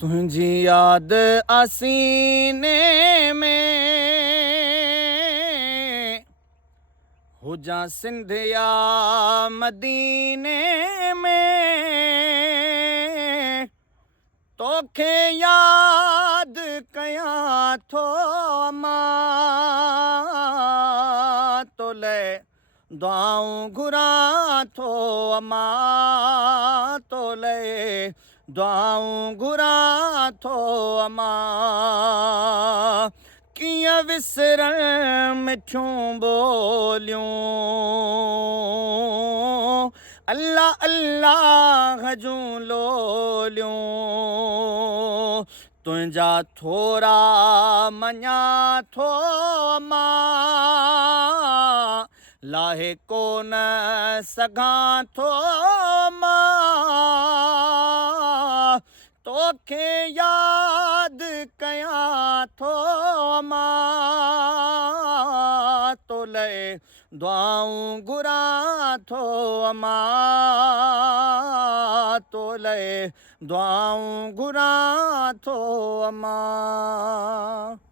तुझी याद आसीने में हुजा सिंध या मदीने में तोखे याद कयां थो अमां तो ले दुआऊं घुरां थो अमां तो ले दुआऊं घुरां थो अमां कीअं विसरण मिठियूं ॿोलियूं अल्लाह अल्लाह जूं लोलियूं तुंहिंजा थोरा मञा थो अमां लाहे कोन सघां थो अमां तोखे यादि कयां थो अमां तो ले दुआऊं घुरां थो अमां तो ले दुआऊं घुरां थो अमां।